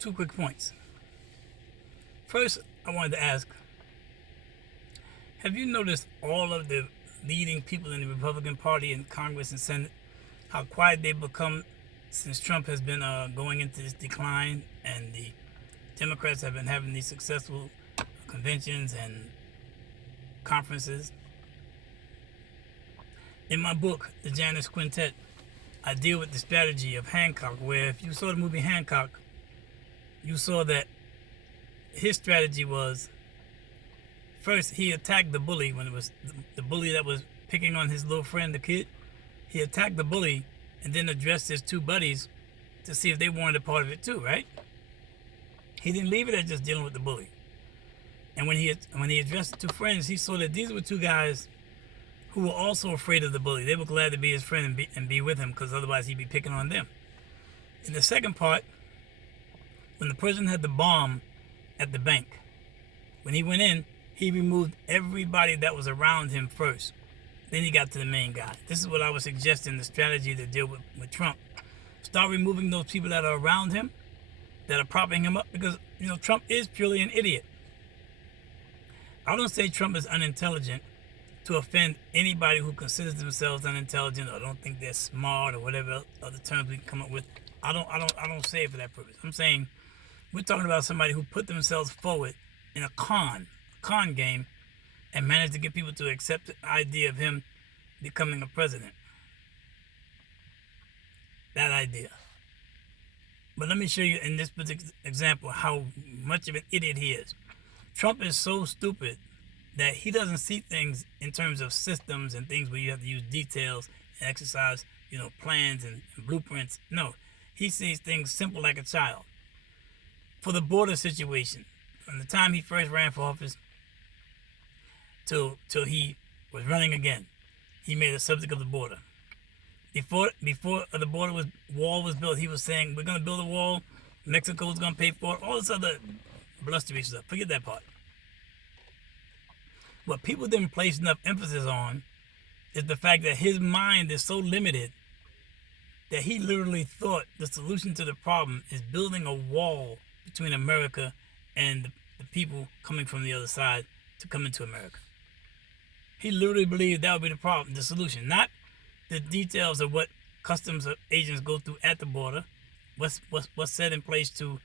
two quick points. First, I wanted to ask, have you noticed all of the leading people in the Republican Party in Congress and Senate, how quiet they've become since Trump has been going into this decline, and the Democrats have been having these successful conventions and conferences? In my book, The Janus Quintet, I deal with the strategy of Hancock, where if you saw the movie Hancock, you saw that his strategy was, first, he attacked the bully when it was the bully that was picking on his little friend, the kid. He attacked the bully and then addressed his two buddies to see if they wanted a part of it too, right? He didn't leave it at just dealing with the bully. And when he addressed the two friends, he saw that these were two guys who were also afraid of the bully. They were glad to be his friend and be with him, because otherwise he'd be picking on them. In the second part, when the person had the bomb at the bank, when he went in, he removed everybody that was around him first. Then he got to the main guy. This is what I was suggesting, the strategy to deal with Trump. Start removing those people that are around him, that are propping him up, because, Trump is purely an idiot. I don't say Trump is unintelligent to offend anybody who considers themselves unintelligent or don't think they're smart or whatever other terms we can come up with. I don't say it for that purpose. I'm saying we're talking about somebody who put themselves forward in a con game and managed to get people to accept the idea of him becoming a president. That idea. But let me show you in this particular example how much of an idiot he is. Trump is so stupid that he doesn't see things in terms of systems and things where you have to use details and exercise, plans and blueprints. No, he sees things simple like a child. For the border situation, from the time he first ran for office till he was running again, he made a subject of the border. Before the wall was built, he was saying, we're going to build a wall, Mexico's going to pay for it, all this other blustery stuff. Forget that part. What people didn't place enough emphasis on is the fact that his mind is so limited that he literally thought the solution to the problem is building a wall between America and the people coming from the other side to come into America. He literally believed that would be the problem, the solution, not the details of what customs agents go through at the border, what's set in place to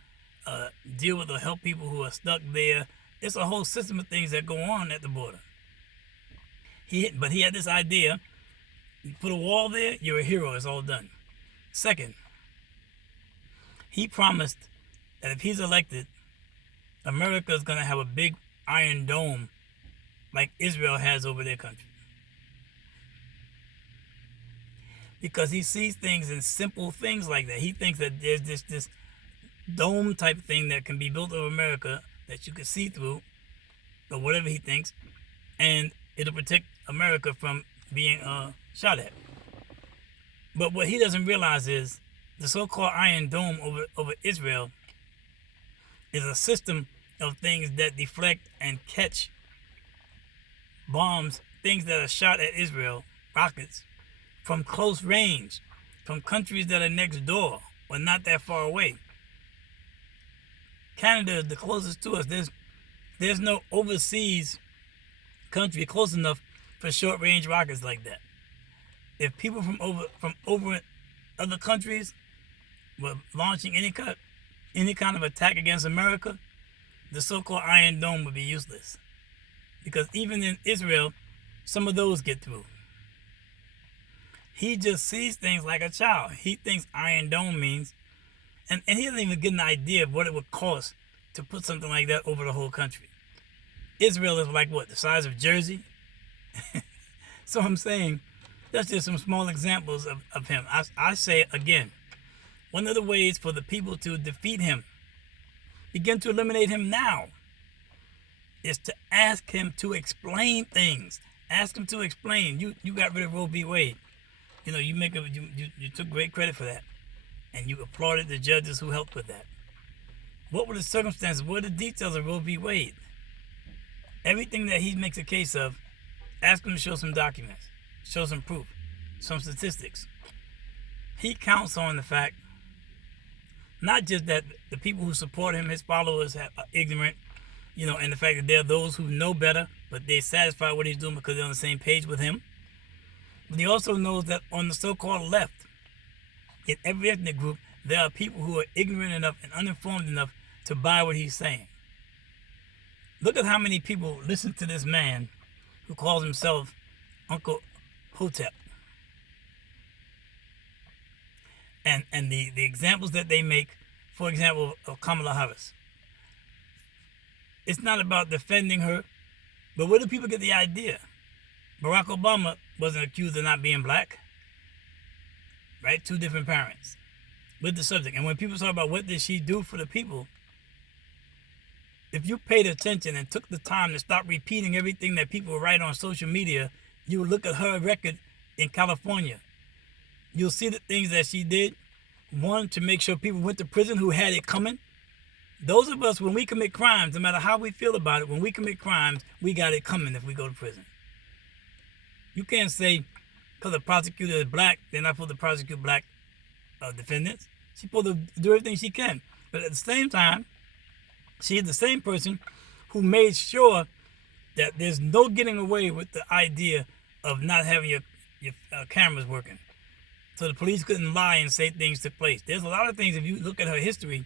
deal with or help people who are stuck there. It's a whole system of things that go on at the border. But he had this idea, you put a wall there, you're a hero, it's all done. Second, he promised that if he's elected, America is going to have a big iron dome like Israel has over their country. Because he sees things in simple things like that. He thinks that there's this dome type thing that can be built over America that you can see through, or whatever he thinks, and it'll protect America from being shot at. But what he doesn't realize is the so-called Iron Dome over Israel is a system of things that deflect and catch bombs, things that are shot at Israel, rockets, from close range, from countries that are next door or not that far away. Canada is the closest to us. There's no overseas country close enough for short-range rockets like that. If people from over other countries were launching any kind of attack against America, the so-called Iron Dome would be useless. Because even in Israel, some of those get through. He just sees things like a child. He thinks Iron Dome means, and he doesn't even get an idea of what it would cost to put something like that over the whole country. Israel is like what, the size of Jersey? So I'm saying, that's just some small examples of him. I say again, one of the ways for the people to defeat him, begin to eliminate him now, is to ask him to explain things. Ask him to explain. You got rid of Roe v. Wade. You took great credit for that, and you applauded the judges who helped with that. What were the circumstances? What are the details of Roe v. Wade? Everything that he makes a case of, ask him to show some documents, show some proof, some statistics. He counts on the fact Not just that the people who support him, his followers, are ignorant, and the fact that there are those who know better, but they're satisfied with what he's doing because they're on the same page with him. But he also knows that on the so-called left, in every ethnic group, there are people who are ignorant enough and uninformed enough to buy what he's saying. Look at how many people listen to this man who calls himself Uncle Hotep. And the examples that they make, for example, of Kamala Harris. It's not about defending her, but where do people get the idea? Barack Obama wasn't accused of not being black, right? 2 different parents with the subject. And when people talk about what did she do for the people, if you paid attention and took the time to stop repeating everything that people write on social media, you would look at her record in California. You'll see the things that she did. 1, to make sure people went to prison who had it coming. Those of us, when we commit crimes, no matter how we feel about it, when we commit crimes, we got it coming if we go to prison. You can't say because the prosecutor is black, they're not supposed to prosecute black defendants. She's supposed to do everything she can. But at the same time, she is the same person who made sure that there's no getting away with the idea of not having your cameras working. So the police couldn't lie and say things took place. There's a lot of things, if you look at her history,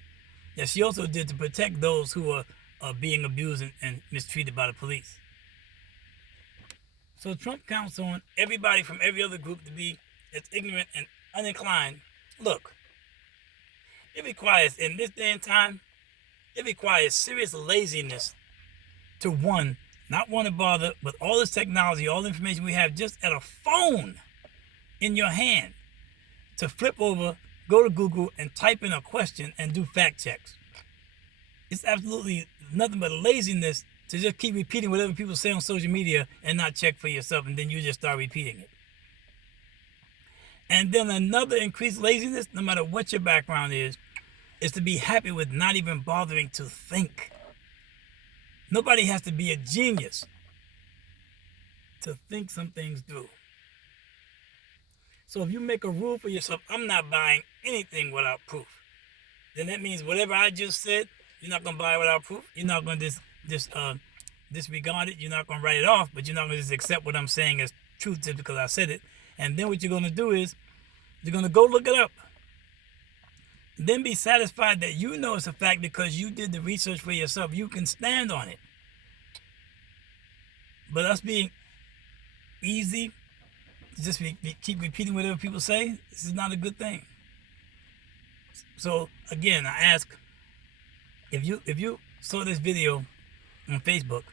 that she also did to protect those who are being abused and mistreated by the police. So Trump counts on everybody from every other group to be as ignorant and uninclined. Look, it requires, in this day and time, it requires serious laziness to not want to bother with all this technology, all the information we have just at a phone in your hand, to flip over, go to Google and type in a question and do fact checks. It's absolutely nothing but laziness to just keep repeating whatever people say on social media and not check for yourself, and then you just start repeating it. And then another increased laziness, no matter what your background is to be happy with not even bothering to think. Nobody has to be a genius to think some things through. So if you make a rule for yourself, I'm not buying anything without proof, then that means whatever I just said, you're not going to buy it without proof. You're not going to disregard it. You're not going to write it off, but you're not going to just accept what I'm saying as truth just because I said it. And then what you're going to do is you're going to go look it up. Then be satisfied that you know it's a fact because you did the research for yourself. You can stand on it. But us being easy, just keep repeating whatever people say, this is not a good thing. So again, I ask, if you saw this video on Facebook,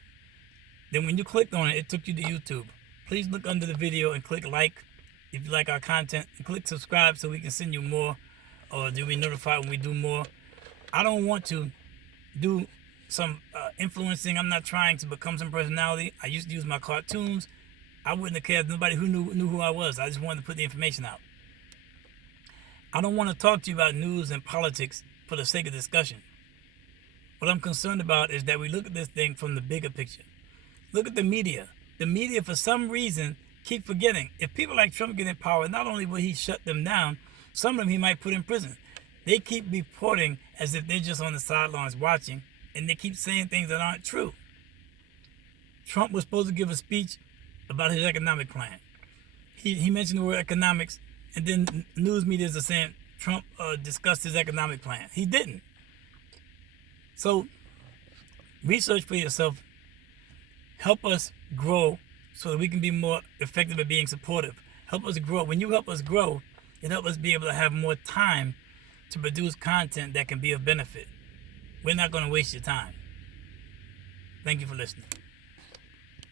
then when you clicked on it, it took you to YouTube. Please look under the video and click like if you like our content, and click subscribe so we can send you more, or you'll be notified when we do more. I don't want to do some influencing. I'm not trying to become some personality. I used to use my cartoons. I wouldn't have cared if nobody who knew who I was. I just wanted to put the information out. I don't want to talk to you about news and politics for the sake of discussion. What I'm concerned about is that we look at this thing from the bigger picture. Look at the media. The media, for some reason, keep forgetting. If people like Trump get in power, not only will he shut them down, some of them he might put in prison. They keep reporting as if they're just on the sidelines watching, and they keep saying things that aren't true. Trump was supposed to give a speech about his economic plan. He mentioned the word economics, and then news medias are saying Trump discussed his economic plan. He didn't. So research for yourself. Help us grow so that we can be more effective at being supportive. Help us grow. When you help us grow, it helps us be able to have more time to produce content that can be of benefit. We're not going to waste your time. Thank you for listening.